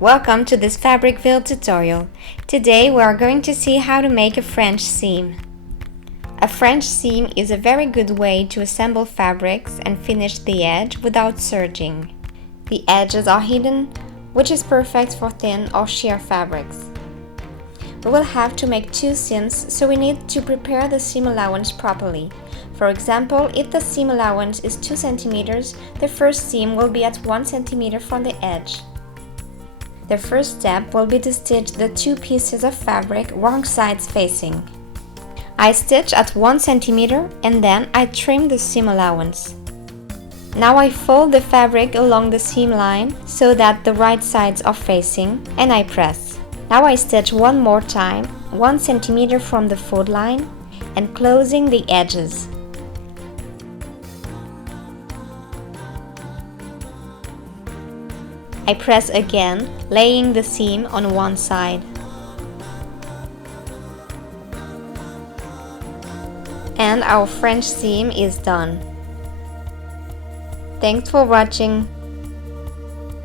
Welcome to this Fabricville tutorial. Today we are going to see how to make a French seam. A French seam is a very good way to assemble fabrics and finish the edge without serging. The edges are hidden, which is perfect for thin or sheer fabrics. We will have to make two seams, so we need to prepare the seam allowance properly. For example, if the seam allowance is 2 cm, the first seam will be at 1 cm from the edge. The first step will be to stitch the two pieces of fabric wrong sides facing. I stitch at 1 cm and then I trim the seam allowance. Now I fold the fabric along the seam line so that the right sides are facing and I press. Now I stitch one more time, 1 cm from the fold line and closing the edges. I press again, laying the seam on one side. And our French seam is done. Thanks for watching.